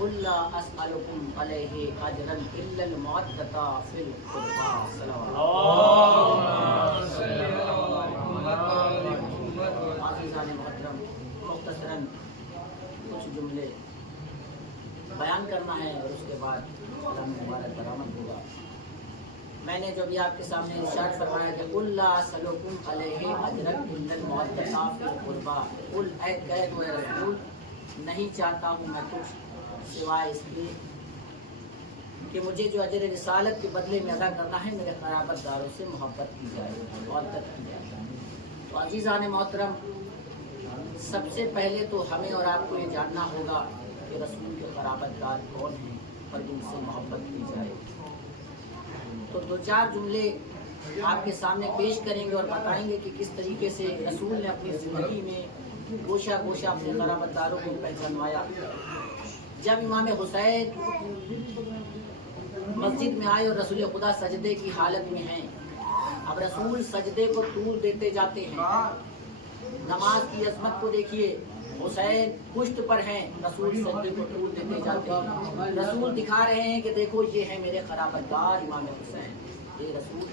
قل لا اسألکم علیہ اجرا الا المودۃ فی القربى عزیزان محترم، مختصراً کچھ جملے بیان کرنا ہے اور اس کے بعد اللہ مبارک برآمد ہوگا۔ میں نے جو بھی آپ کے سامنے ارشاد فرمایا کہ قل لا اسألکم علیہ اجرا الا المودۃ فی القربى، قل اے کہہ دو اے رسول، نہیں چاہتا ہوں میں کچھ سوائے اس کے کہ مجھے جو اجر رسالت کے بدلے میں ادا کرنا ہے میرے قرابت داروں سے محبت کی جائے، مودت کی جائے۔ تو عزیزان محترم، سب سے پہلے تو ہمیں اور آپ کو یہ جاننا ہوگا کہ رسول کے قرابت دار کون ہیں اور ان سے محبت کی جائے۔ تو دو چار جملے آپ کے سامنے پیش کریں گے اور بتائیں گے کہ کس طریقے سے رسول نے اپنی زندگی میں گوشہ گوشہ اپنے قرابت داروں کو پہچانوایا۔ جب امام حسین مسجد میں آئے اور رسول خدا سجدے کی حالت میں ہیں، اب رسول سجدے کو طول دیتے جاتے ہیں۔ نماز کی عظمت کو دیکھیے، حسین پشت پر ہیں، رسول سجدے کو طول دیتے جاتے ہیں۔ رسول دکھا رہے ہیں کہ دیکھو یہ ہے میرے قرابت دار امام حسین۔ یہ رسول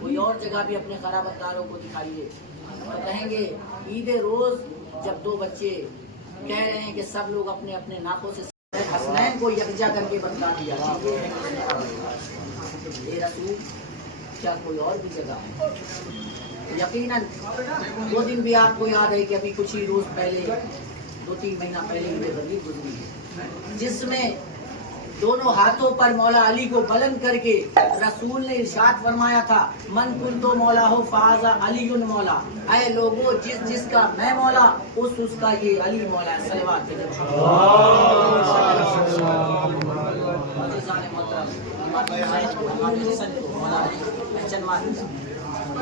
کوئی اور جگہ بھی اپنے قرابت داروں کو دکھائیے تو کہیں گے عید روز جب دو بچے کہہ رہے ہیں کہ سب لوگ اپنے اپنے ناکوں سے حسنین کو یکجا کر کے بتلا دیا، یہ رسول کیا کوئی اور بھی جگہ ہے؟ یقیناً وہ دن بھی آپ کو یاد ہے کہ ابھی کچھ ہی روز پہلے 2-3 مہینہ پہلے عید غدیر گزری ہے، جس میں دونوں ہاتھوں پر مولا علی کو بلند کر کے رسول نے ارشاد فرمایا تھا من کنت مولا ہو فہذا علی مولا، اے لوگوں جس جس کا میں مولا اس کا یہ علی مولا ہے۔ صلوات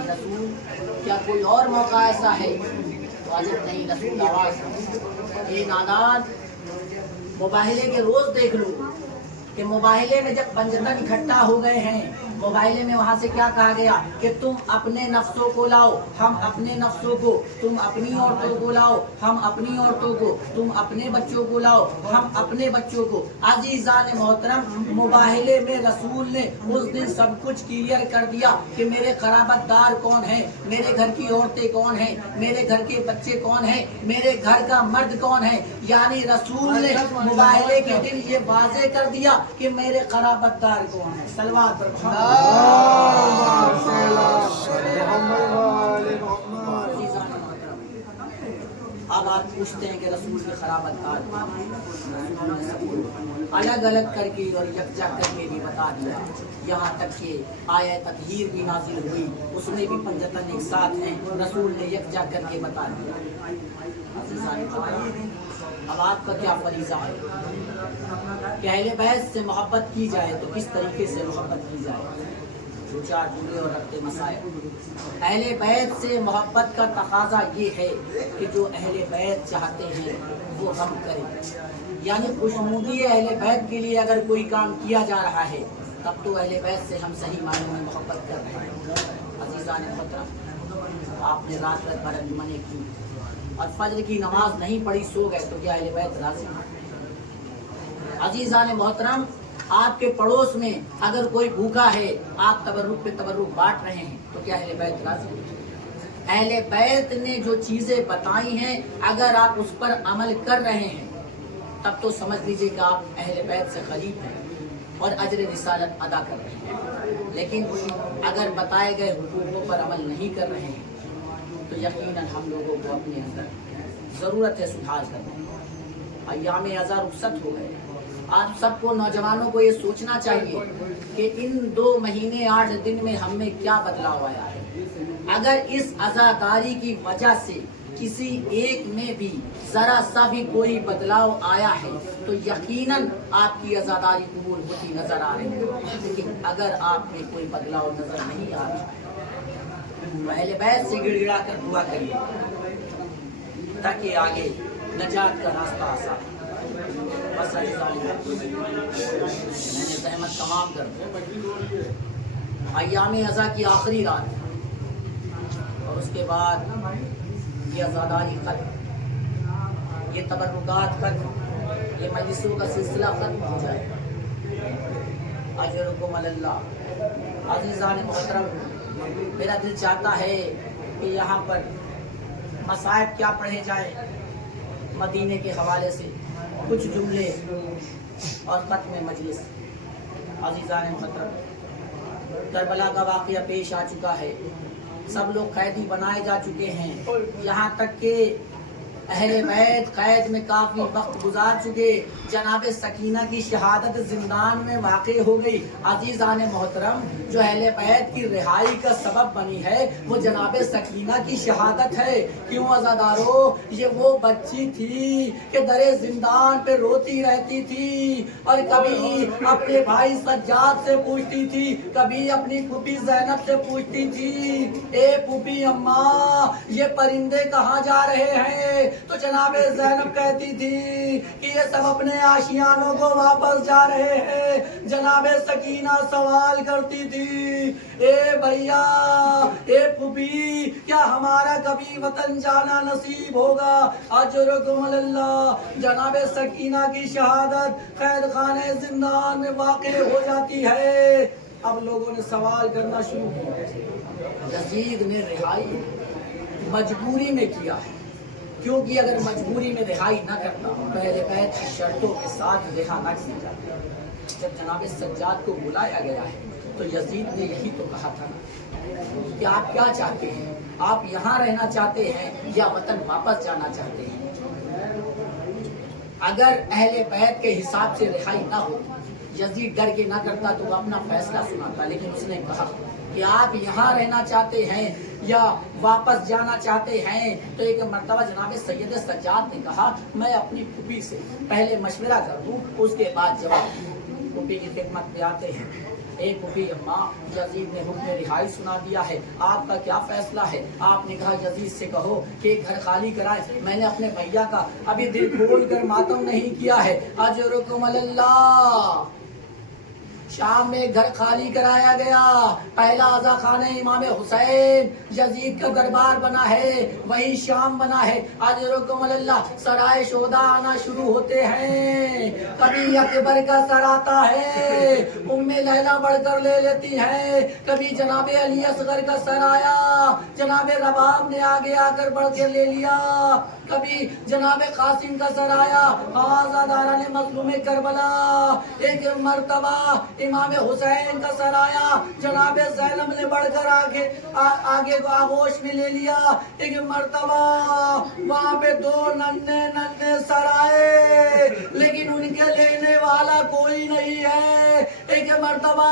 رسول کیا کوئی اور موقع ایسا ہے؟ تو عجب نہیں، رسول آواز اے نادان مباہلے کے روز دیکھ لو کہ مباہلے میں جب پنجتن اکٹھا ہو گئے ہیں، مباہلے میں وہاں سے کیا کہا گیا کہ تم اپنے نفسوں کو لاؤ، ہم اپنے نفسوں کو، تم اپنی عورتوں کو لاؤ، ہم اپنی عورتوں کو، تم اپنے بچوں کو لاؤ، ہم اپنے بچوں کو۔ عزیزان محترم، مباہلے میں رسول نے اس دن سب کچھ کلیئر کر دیا کہ میرے قرابت دار کون ہیں، میرے گھر کی عورتیں کون ہیں، میرے گھر کے بچے کون ہیں، میرے گھر کا مرد کون ہے۔ یعنی رسول نے مباہلے کے دن یہ واضح کر دیا کہ میرے قرابت دار کون ہیں۔ صلوات اب آپ پوچھتے ہیں کہ رسول کے قرابت دار الگ الگ کر کے اور یکجا کر کے بھی بتا دیا، یہاں تک کہ آیہ تطہیر بھی نازل ہوئی، اس میں بھی پنجتن ایک ساتھ ہیں، رسول نے یکجا کر کے بتا دیا۔ اب آپ کا کیا فریضہ ہے کہ اہل بیت سے محبت کی جائے تو کس طریقے سے محبت کی جائے؟ دو چار جملے اور رکھتے مسائل۔ اہل بیت سے محبت کا تقاضا یہ ہے کہ جو اہل بیت چاہتے ہیں وہ ہم کریں، یعنی خوشنودی اہل بیت کے لیے اگر کوئی کام کیا جا رہا ہے تب تو اہل بیت سے ہم صحیح معنوں میں محبت کر رہے ہیں۔ عزیزان محترم، آپ نے رات رات بھر انجمنیں کی اور فجر کی نماز نہیں پڑھی، سو گئے، تو کیا اہل بیت راضی ہیں؟ عزیزان محترم، آپ کے پڑوس میں اگر کوئی بھوکا ہے، آپ تبرک پہ تبرک بانٹ رہے ہیں، تو کیا اہل بیت راضی ہیں؟ اہل بیت نے جو چیزیں بتائی ہیں اگر آپ اس پر عمل کر رہے ہیں تب تو سمجھ لیجئے کہ آپ اہل بیت سے قریب ہیں اور اجر رسالت ادا کر رہے ہیں۔ لیکن اگر بتائے گئے حقوقوں پر عمل نہیں کر رہے ہیں تو یقیناً ہم لوگوں کو اپنے اندر ضرورت ہے سدھار کرنے۔ ایام ازا رخصت ہو گئے، آپ سب کو، نوجوانوں کو یہ سوچنا چاہیے کہ ان 2 مہینے 8 دن میں ہم میں کیا بدلاؤ آیا ہے۔ اگر اس عزاداری کی وجہ سے کسی ایک میں بھی ذرا سا بھی کوئی بدلاؤ آیا ہے تو یقیناً آپ کی عزاداری قبول ہوتی نظر آ رہی ہے۔ لیکن اگر آپ میں کوئی بدلاؤ نظر نہیں آ رہا تو اہل بیت سے گڑ گڑا کر دعا کریے تاکہ آگے نجات کا راستہ آسان۔ بس میں نے زحمت تمام کر دی، ایام ازا کی آخری رات اور اس کے بعد یہ عزاداری ختم، یہ تبرکات ختم، کہ مجلسوں کا سلسلہ ختم ہو جائے. اجرکم اللہ. عزیزان محترم، میرا دل چاہتا ہے کہ یہاں پر مصائب کیا پڑھے جائیں مدینے کے حوالے سے کچھ جملے اور ختم مجلس. عزیزان محترم، کربلا کا واقعہ پیش آ چکا ہے. سب لوگ قیدی بنائے جا چکے ہیں، یہاں تک کہ اہل بیت قید میں کافی وقت گزار چکے. جناب سکینہ کی شہادت زندان میں واقع ہو گئی. عزیزان محترم، جو اہل بیت کی رہائی کا سبب بنی ہے وہ جناب سکینہ کی شہادت ہے. کیوں عزادارو؟ یہ وہ بچی تھی کہ در زندان پہ روتی رہتی تھی اور کبھی اپنے بھائی سجاد سے پوچھتی تھی، کبھی اپنی پھوپھی زینب سے پوچھتی تھی، اے پھوپھی اماں یہ پرندے کہاں جا رہے ہیں؟ تو جناب زینب کہتی تھی کہ یہ سب اپنے آشیانوں کو واپس جا رہے ہیں. جناب سکینہ سوال کرتی تھی، اے بھیا، اے پھوپھی، کیا ہمارا کبھی وطن جانا نصیب ہوگا؟ اجرکم اللہ. جناب سکینہ کی شہادت قید خانے زندان میں واقع ہو جاتی ہے. اب لوگوں نے سوال کرنا شروع کیا، یزید نے رہائی مجبوری میں کیا ہے، کیونکہ اگر مجبوری میں رہائی نہ کرتا تو اہل بیت کی شرطوں کے ساتھ رہا نہ کیا جاتا. جب جناب سجاد کو بلایا گیا ہے تو یزید نے یہی تو کہا تھا کہ آپ کیا چاہتے ہیں؟ آپ یہاں رہنا چاہتے ہیں یا وطن واپس جانا چاہتے ہیں؟ اگر اہل بیت کے حساب سے رہائی نہ ہو، یزید ڈر کے نہ کرتا تو وہ اپنا فیصلہ سناتا، لیکن اس نے کہا کہ آپ یہاں رہنا چاہتے ہیں یا واپس جانا چاہتے ہیں. تو ایک مرتبہ جناب سید سجاد نے کہا میں اپنی پھوپھی سے پہلے مشورہ کر دوں، اس کے بعد جواب. پھوپھی کی خدمت میں آتے ہیں. اے پھوپھی اماں، یزید نے حکم رہائی سنا دیا ہے، آپ کا کیا فیصلہ ہے؟ آپ نے کہا یزید سے کہو کہ گھر خالی کرائے، میں نے اپنے بھیا کا ابھی دل کھول کر ماتم نہیں کیا ہے. اجرکم اللہ. شام میں گھر خالی کرایا گیا. پہلا عزا خانہ امام حسین یزید کا دربار بنا ہے، وہی شام بنا ہے. اجرکم اللہ. سرائے شہداء آنا شروع ہوتے ہیں. کبھی اکبر کا سر آتا ہے، ام لیلہ بڑھ کر لے لیتی ہے. کبھی جناب علی اصغر کا سر آیا، جناب رباب نے آگے آ کر بڑھ کے لے لیا. کبھی جناب قاسم کا سر آیا، آزادارہ نے مظلوم کربلا. ایک مرتبہ امام حسین کا سر آیا، جناب زینب نے بڑھ کر آگے کو آغوش میں لے لیا. ایک مرتبہ وہاں پہ دو ننھے سر آئے لیکن ان کے لینے والا کوئی نہیں ہے. ایک مرتبہ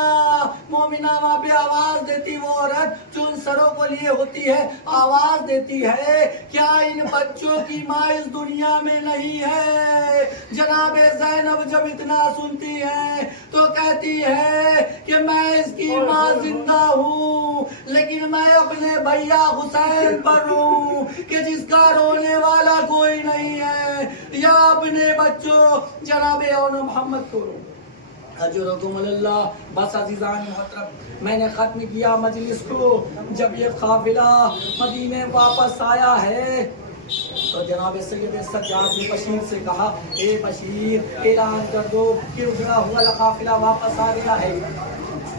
مومنہ وہاں پہ آواز دیتی، وہ عورت جو ان سروں کو لیے ہوتی ہے آواز دیتی ہے، کیا ان بچوں کی ماں اس دنیا میں نہیں ہے؟ جناب زینب جب اتنا سنتی ہے تو کہتی ہے کہ میں اس کی ماں زندہ ہوں، لیکن میں اپنے بھیا حسین پر ہوں کہ جس کا رونے والا کوئی نہیں ہے، یا اپنے بچوں جناب اولو محمد کو رو. اجرکم اللہ. بس عزیزان محترم، میں نے ختم کیا مجلس کو. جب یہ قافلہ مدینے واپس آیا ہے تو جناب سید سجاد نے بشیر سے کہا، اے بشیر اعلان کر دو کہ اجڑا ہوا قافلہ واپس آ گیا ہے.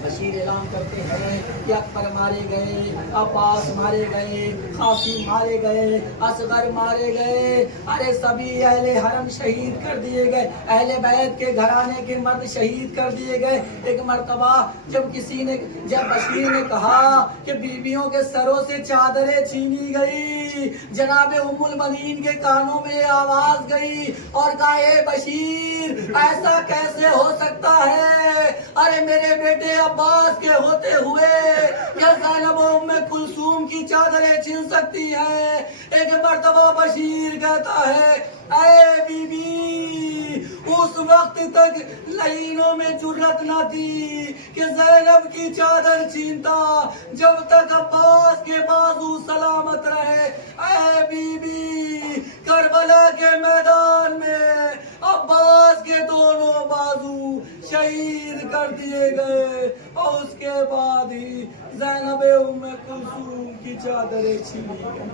بشیر اعلان کرتے ہیں کہ اکبر مارے گئے، عباس مارے گئے، قاسم مارے گئے، اصغر مارے گئے، ارے سبھی اہل حرم شہید کر دیے گئے، اہل بیت کے گھرانے کے مرد شہید کر دیے گئے. ایک مرتبہ جب بشیر نے کہا کہ بیویوں کے سروں سے چادریں چھینی گئی، جناب ام المؤمنین کے کانوں میں آواز گئی اور کہا، اے بشیر ایسا کیسے ہو سکتا ہے؟ ارے میرے بیٹے عباس کے ہوتے ہوئے کیا زینب و ام کلثوم کی چادریں چھن سکتی ہیں؟ ایک مرتبہ بشیر کہتا ہے، اے بی بی اس وقت تک لعینوں میں جرت نہ تھی کہ زینب کی چادر چھینتا جب تک عباس کے بازو سلامت رہے. اے بی بی کربلا کے میدان میں عباس کے دونوں بازو شہید کر دیے گئے اور اس کے بعد ہی زینب ام کلثوم کی چادریں چھینی گئی.